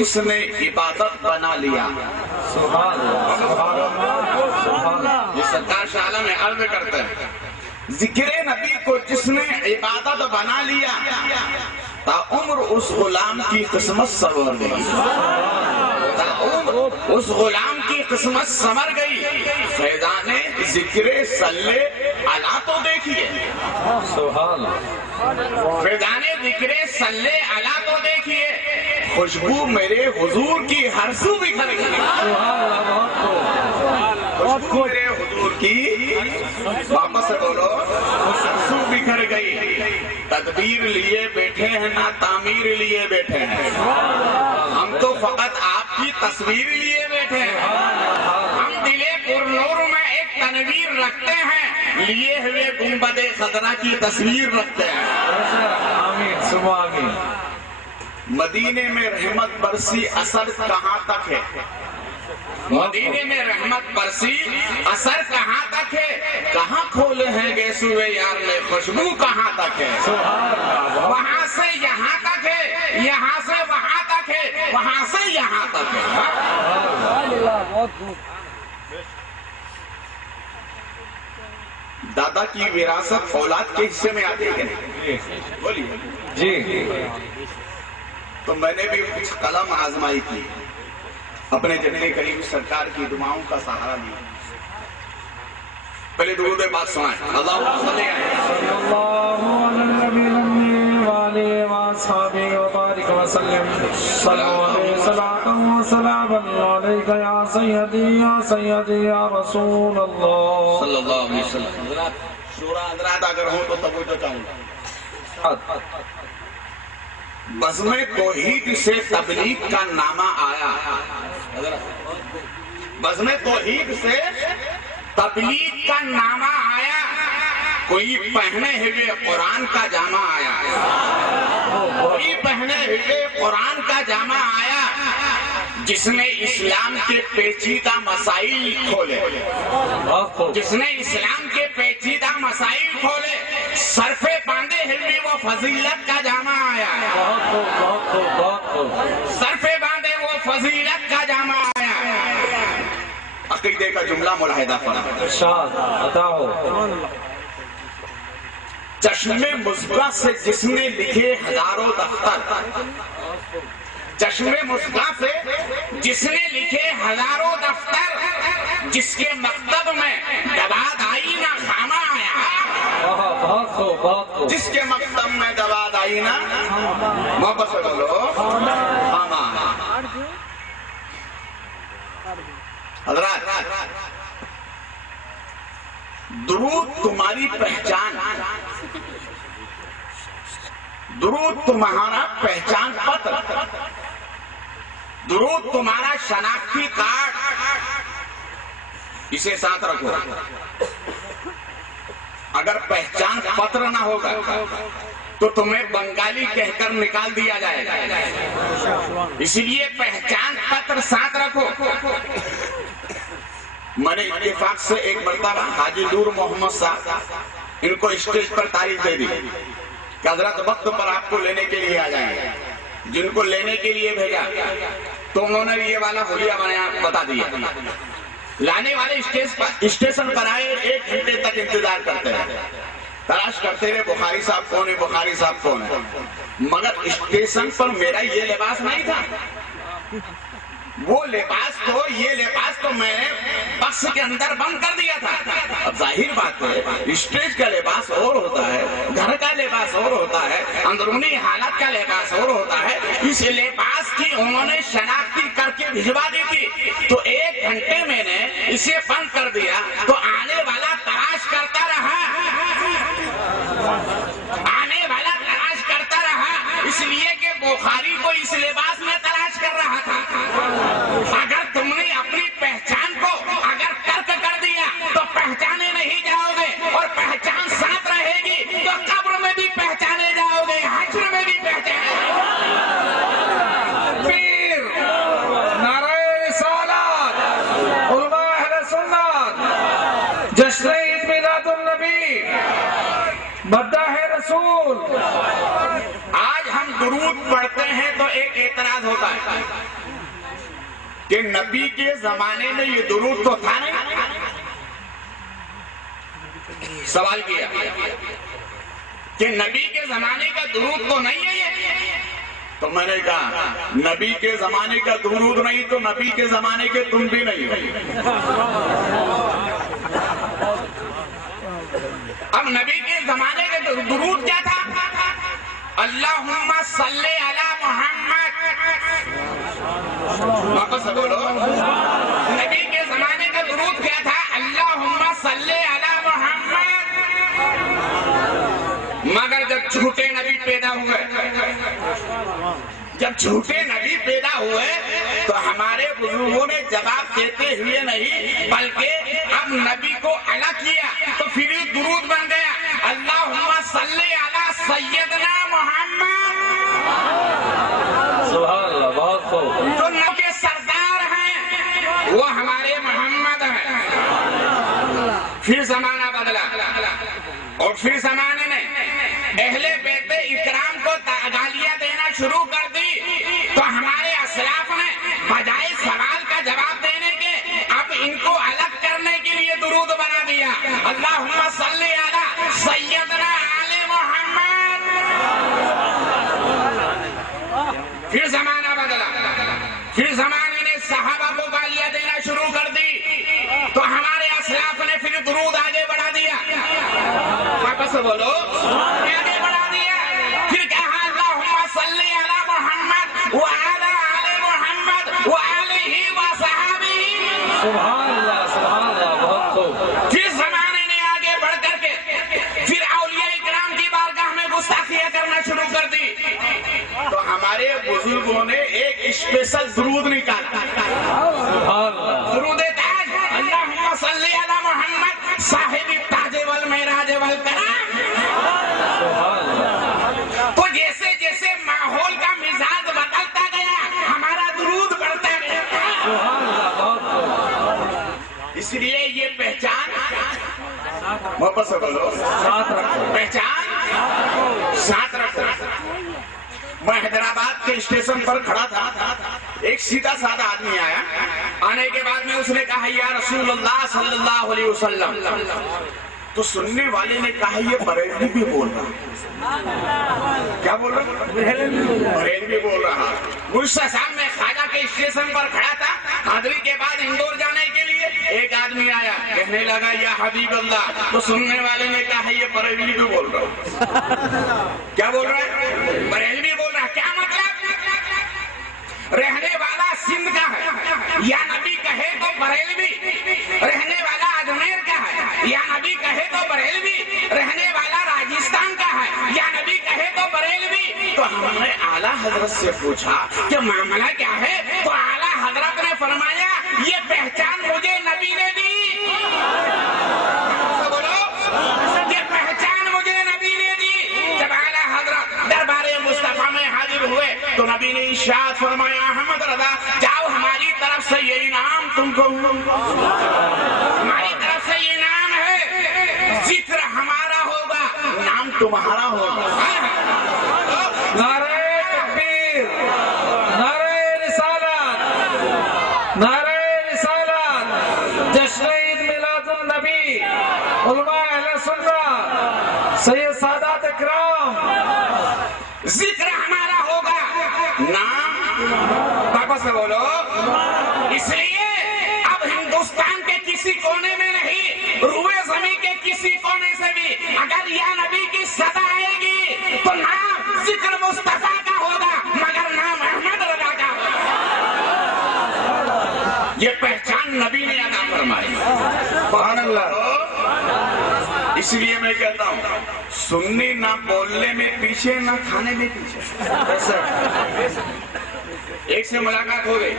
جس نے عبادت بنا لیا. سبحان اللہ. یہ سرکار شاہ عالم میں عرض کرتے ہیں ذکر نبی کو جس نے عبادت بنا لیا تا عمر اس غلام کی قسمت سنور گئی. تا عمر اس غلام کی قسمت سنور گئی. فیضان ذکر صلی علی تو دیکھیے. سبحان اللہ. فیضان ذکر صلی علی تو دیکھیے. خوشبو میرے حضور کی ہر سو بکھر گئی. خوشبو میرے حضور کی واپس سے بولو ہر سو بکھر گئی. تدبیر لیے بیٹھے ہیں نہ تعمیر لیے بیٹھے ہیں. ہم تو فقط آپ کی تصویر لیے بیٹھے ہیں. ہم دل پرنور میں ایک تنویر رکھتے ہیں لیے ہوئے گنبد خضرا کی تصویر رکھتے ہیں. آمین سبحان آمین. مدینے میں رحمت برسی اثر کہاں تک ہے. مدینے میں رحمت برسی اثر کہاں تک ہے. کہاں کھولے ہیں گیسوئے یار میں خوشبو کہاں تک ہے. وہاں سے یہاں تک ہے, یہاں سے وہاں تک ہے, وہاں سے یہاں تک ہے. دادا کی وراثت اولاد کے حصے میں آتی ہے بولیے جی. تو میں نے بھی کچھ قلم آزمائی کی, اپنے جننے کریم سرکار کی دعاؤں کا سہارا لیا. پہلے درود پاک سنائیں. اللہم صلی اللہ علی النبی الامین وآلہ وآصحابہ وبارک وسلم. صلو علیہ صلاۃ و سلام علیک یا سیدی یا سیدی یا رسول اللہ صلی اللہ علیہ وسلم. شورا حضرات اگر ہوں تو توجہ چاہوں گا. بزم توحید سے تبلیغ کا نامہ آیا. بزم توحید سے تبلیغ کا نامہ آیا. کوئی پہنے ہوئے قرآن کا جامہ آیا. کوئی پہنے ہوئے قرآن کا جامہ آیا جس نے اسلام کے پیچیدہ مسائل کھولے. جس نے اسلام کے پیچیدہ مسائل کھولے. سر پہ باندھے ہوئے وہ فضیلت کا جامہ آیا. سر پہ باندھے وہ فضیلت کا جامہ آیا. عقیدے کا جملہ ملاحظہ فرمائیں. ارشاد عطا ہو. چشم مصباح سے جس نے لکھے ہزاروں دفتر. چشم مصباح سے جس نے لکھے ہزاروں دفتر. جس کے مکتب میں دواد آئی نہ خامہ آیا. جس کے مکتب میں دواد آئی نہ محبت سے بولو خامہ. حضرات درود تمہاری پہچان. درود تمہارا پہچان پتر. درود تمہارا شناختی کارڈ. اسے ساتھ رکھو. اگر پہچان پتر نہ ہوگا تو تمہیں بنگالی کہہ کر نکال دیا جائے گا. اسی لیے پہچان پتر ساتھ رکھو. میں نے اتفاق سے ایک مرتبہ حاجی نور محمد صاحب ان کو اسٹیج پر تاریخ دے دی کہ حضرت وقت پر آپ کو لینے کے لیے آ جائیں گے. جن کو لینے کے لیے بھیجا تو انہوں نے یہ والا حلیہ بتا دیا. لانے والے اسٹیشن پر آئے, 1 گھنٹے تک انتظار کرتے ہیں. تلاش کرتے رہے بخاری صاحب کون ہے, بخاری صاحب کون ہے. مگر اسٹیشن پر میرا یہ لباس نہیں تھا. وہ لباس تو یہ لباس تو میں نے بکس کے اندر بند کر دیا تھا. اب ظاہر بات ہے اسٹیج کا لباس اور ہوتا ہے, گھر کا لباس اور ہوتا ہے, اندرونی حالت کا لباس اور ہوتا ہے. اس لباس کی انہوں نے شناختی کر کے بھجوا دی تھی تو 1 گھنٹے میں نے اسے بند کر دیا. تو آنے والا تلاش کرتا رہا, آنے والا تلاش کرتا رہا. اس لیے کہ بخاری کو اس لباس میں تلاش کر رہا تھا. اگر تم نے اپنی پہچان کو اگر ترک کر دیا تو پہچانے نہیں جاؤ گے, اور پہچان ساتھ رہے گی تو قبر میں بھی پہچانے جاؤ گے, حشر میں بھی پہچانے جاؤ گے. پیر نعرہ رسالت, علماء اہل سنت, جشن عید میلاد النبی, مداح رسول. آج ہم درود پڑھتے رہے ہیں تو ایک اعتراض ہوتا ہے کہ نبی کے زمانے میں یہ درود تو تھا نہیں. سوال کیا کہ نبی کے زمانے کا درود تو نہیں ہے یہ. تو میں نے کہا نبی کے زمانے کا درود نہیں تو نبی کے زمانے کے تم بھی نہیں ہو. اب نبی کے زمانے کا درود کیا تھا؟ اللہم صلی علی محمد. واپس بولو. نبی کے زمانے کا درود کیا تھا؟ اللہم صلی علی محمد. مگر جب جھوٹے نبی پیدا ہوئے تو ہمارے بزرگوں نے جواب دیتے ہوئے نہیں بلکہ اب نبی کو الگ کیا تو پھر درود بن گیا اللہم صلی علی سیدنا محمد. سبحان اللہ. بہت خوب. جو نبی کے سردار ہیں وہ ہمارے محمد ہیں. پھر زمانہ بدلا اور پھر زمانے میں اہل بیت اکرام کو گالیاں دینا شروع کر دی تو ہمارے اسلاف نے بجائے سوال کا جواب دینے کے اب ان کو الگ کرنے کے لیے درود بنا دیا اللہم صلی علی سیدنا آل محمد. پھر زمانہ بدلا. پھر زمانے نے صحابہ کو گالیاں دینا شروع کر دی تو ہمارے اسلاف نے پھر درود آگے بڑھا دیا. واپس بولو. آگے بڑھا دیا. پھر کہا اللہم صلی علی محمد وعلی آل محمد وآلہ وصحبہ. سبحان اللہ. سبحان اللہ. بہت خوب. پھر زمانے نے آگے بڑھ کر کے پھر اولیاء اکرام کی بارگاہ میں گستاخیاں کرنا شروع کر دی تو ہمارے بزرگوں نے ایک اسپیشل درود نکالا. سبحان اللہ. درود تاج اللہم صلی علی محمد صاحب التاج والمعراج والکرام. سبحان اللہ. تو جیسے جیسے ماحول کا مزاج بدلتا گیا ہمارا درود بڑھتا گیا. سبحان اللہ. بہت خوب. اس لیے یہ پہچان واپس بولو. ساتھ رکھو. پہچان ساتھ رکھو. میں حیدرآباد کے اسٹیشن پر کھڑا تھا. ایک سیدھا سادہ آدمی آیا. آنے کے بعد میں اس نے کہا یا رسول اللہ صلی اللہ علیہ وسلم. تو سننے والے نے کہا یہ بریلوی بھی بول رہا. کیا بول رہا؟ بریلوی بول رہا. غصہ صاحب میں خواجہ کے اسٹیشن پر کھڑا تھا قادری کے بعد اندور جانے کے لیے. ایک آدمی آیا کہنے لگا یا حبیب اللہ. تو سننے والے نے کہا یہ بریلوی بھی بول رہا. کیا بول رہا ہے؟ بریلوی بول رہا. کیا مطلب؟ رہنے والا سندھ کا ہے یا نبی کہے تو بریلوی. رہنے والا اجمیر کا ہے یا نبی کہے تو بریلوی. رہنے والا راجستھان کا ہے یا نبی کہے تو بریلوی. تو ہم نے اعلیٰ حضرت سے پوچھا کہ معاملہ کیا ہے تو اعلیٰ حضرت نے فرمایا یہ پہچان مجھے نبی نے دی. بولو. یہ پہچان مجھے نبی نے دی. جب اعلیٰ حضرت دربار مصطفیٰ میں حاضر ہوئے تو نبی نے ارشاد فرمایا احمد رضا جاؤ ہماری طرف سے یہ انعام تم کو. ہماری طرف سے یہ انعام ہے. ذکر ہمارا ہوگا نام تمہارا ہوگا. نعرہ تکبیر. نعرہ رسالت. نعرہ رسالت. جشن عید میلاد النبی. علماء اہل سنت. سید سادات اکرام. ذکر ہمارا ہوگا نام واپس سے بولو. اس لیے اب ہندوستان کے کسی کونے میں نہیں روئے زمین کے کسی کونے سے بھی اگر یا نبی کی صدا آئے گی تو نام ذکر مصطفیٰ کا ہوگا مگر نام احمد رضا کا ہوگا. یہ پہچان نبی نے عطا فرمائی. سبحان اللہ. اس لیے میں کہتا ہوں سننے نہ بولنے میں پیچھے نہ کھانے میں پیچھے. ایک سے ملاقات ہو گئی.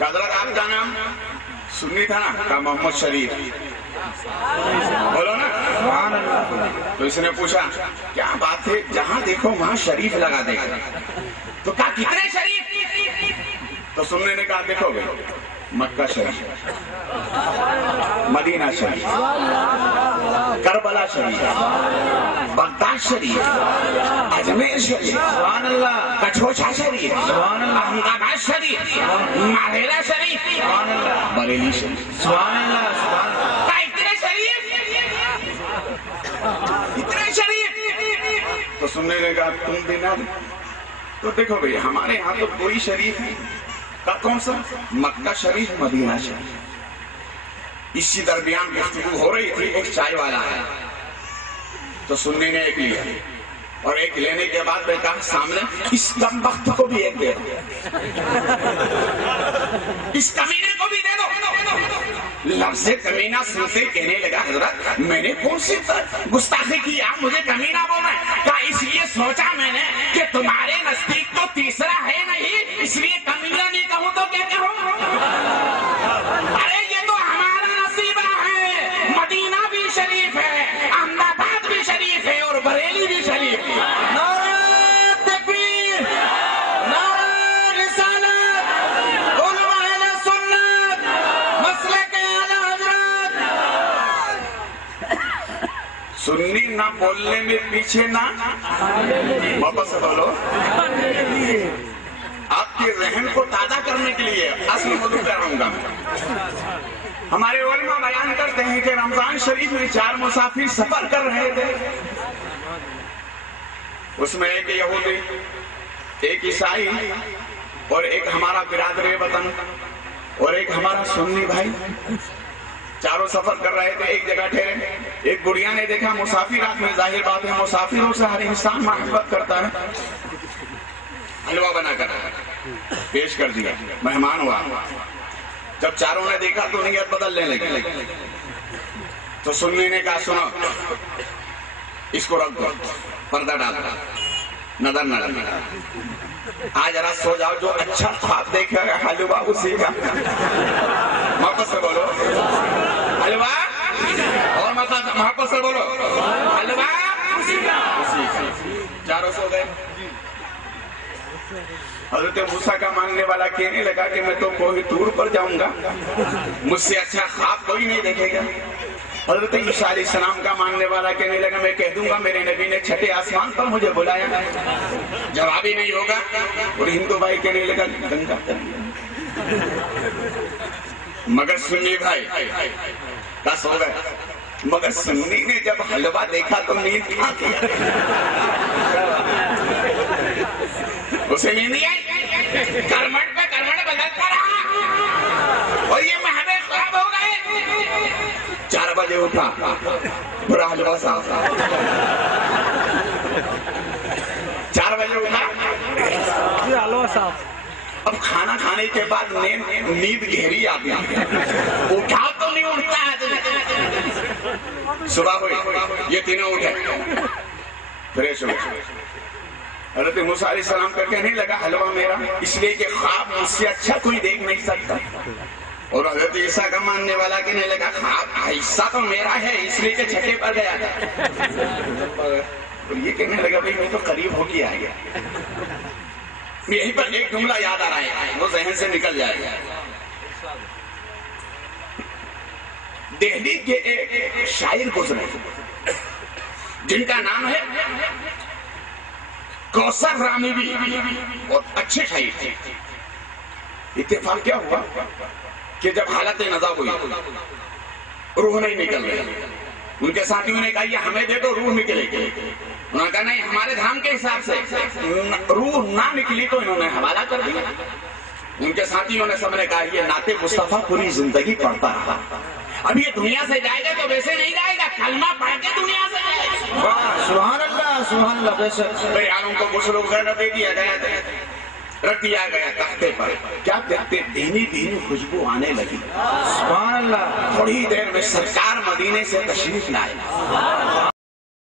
حضرت آپ کا نام سنی تھا نا؟ کہا محمد شریف. بولو نا. تو اس نے پوچھا کیا بات ہے جہاں دیکھو وہاں شریف لگا دے. تو کہا کتنے شریف؟ تو سننے نے کہا دیکھو گے مکہ شریف، مدینہ شریف، کربلا شریف، بغداد شریف، اجمیر شریف، سبحان اللہ، کچھوچا شریف، سبحان اللہ، احمد آباد شریف، ماہیرہ شریف، سبحان اللہ، بریلی شریف، سبحان اللہ، سبحان اللہ، اتنے شریف، اتنے شریف. تو سننے نے کہا تم بھی نہ. تو دیکھو بھئی ہمارے ہاں تو کوئی شریف ہے کا کون سا؟ مکہ شریف، مدینہ شریف. اسی درمیان گفتگو ہو رہی تھی، ایک چائے والا ہے تو سننے نے ایک لیا اور ایک لینے کے بعد میں کہا سامنے اس کم وقت کو بھی ایک دے دو، اس کمینے کو بھی دے دو. لفظ کمینہ سنتے کہنے لگا حضرت میں نے کون سی گستاخی کی، آپ مجھے کمینہ بول رہے ہیں؟ کہا اس لیے سوچا میں نے کہ تمہارے نزدیک تو تیسرا ہے نہیں، اس لیے کمینہ نہیں کہوں تو کیا کہوں؟ ارے یہ تو ہمارا نصیبہ ہے، مدینہ بھی شریف ہے، احمد آباد بھی شریف ہے اور بریلی بھی شریف ہے. سنی نہ بولنے میں پیچھے نہ، واپس بولو. آپ کے ذہن کو تازہ کرنے کے لیے اصل موضوع کر رہا ہوں گا میں. ہمارے علماء بیان کرتے ہیں کہ رمضان شریف میں 4 مسافر سفر کر رہے تھے. اس میں ایک یہودی، ایک عیسائی اور ایک ہمارا برادر وطن اور ایک ہمارا سنی بھائی. چاروں سفر کر رہے تھے، ایک جگہ ٹھہرے. ایک بڑھیا نے دیکھا مسافرات میں ظاہر بات ہے مسافروں سے ہر انسان محبت کرتا ہے، حلوہ بنا کر پیش کر دیا، مہمان ہوا. جب چاروں نے دیکھا تو نیت بدلنے لگی. تو سننے نے کہا سنو اس کو رکھ دو، پردہ ڈال دو، نظر نہ لگے. آج ذرا سو جاؤ، جو اچھا خواب دیکھا ہے حلوہ اسی کا. محبت سے بولو حلوہ، اور محبت سے بولو حلوہ اسی کا. چاروں سو گئے. حضرت موسیٰ کا ماننے والا کہنے لگا کہ میں تو کوئی دور پر جاؤں گا، مجھ سے اچھا خواب کوئی نہیں دیکھے گا. حضرت عیسیٰ علیہ السلام کا ماننے والا کہنے لگا میں کہہ دوں گا میرے نبی نے چھٹے آسمان پر مجھے بلایا، جواب ہی نہیں ہوگا. اور ہندو بھائی کہنے لگا گنگا کر لیا. مگر سنی بھائی بس ہو گئے. مگر سنی نے جب حلوہ دیکھا تو نیند کھا گیا. اسے نیند نہیں آئی، کرمٹ پہ کرمٹ بدلتا رہا اور یہ محبے خواب ہو گئے. 4 بجے اٹھا، برا حلوہ صاحب. 4 بجے اٹھا حلوہ صاحب. اب کھانا کھانے کے بعد نیند گہری آتی ہے، اٹھا تو نہیں اٹھتا ہے. صبح ہوئی، یہ تینوں اٹھے، فریش ہوئے. حضرت موسیٰ علیہ السلام کر کہنے لگا حلوہ میرا، اس لیے کہ خواب مجھ سے اچھا کوئی دیکھ نہیں سکتا. اور حضرت عیسیٰ کا ماننے والا کہنے لگا خواب حصہ تو میرا ہے اس لیے کہ چھٹے پر گیا تھا. اور یہ کہنے لگا بھائی میں تو قریب ہو کے آ گیا. یہیں پر ایک جملہ یاد آ رہا ہے، وہ ذہن سے نکل جائے گا. دہلی کے ایک شاعر گزرے جن کا نام ہے کوثر رامیوی، اور اچھے شاعر تھے. اتفاق کیا ہوا کہ جب حالت نزا ہوئی روح نہیں نکل رہی، ان کے ساتھیوں نے کہا یہ ہمیں دے دو روح نکلے گی. انہوں نے کہا نہیں ہمارے دھام کے حساب سے روح نہ نکلی تو انہوں نے حوالہ کر دیا. ان کے ساتھیوں نے سب نے کہا یہ نعت مصطفیٰ پوری زندگی پڑھتا رہا، اب یہ دنیا سے جائے گا تو ویسے نہیں جائے گا، کلمہ پڑھ کے دنیا سے جائے گا. سبحان اللہ سبحان اللہ. بے شک بیانوں کو غسل وغیرہ دے دیا گیا، رکھ دیا گیا تختے پر. کیا کہتے دینی دینی خوشبو آنے لگی. سبحان اللہ. تھوڑی دیر میں سرکار مدینے سے تشریف لائے.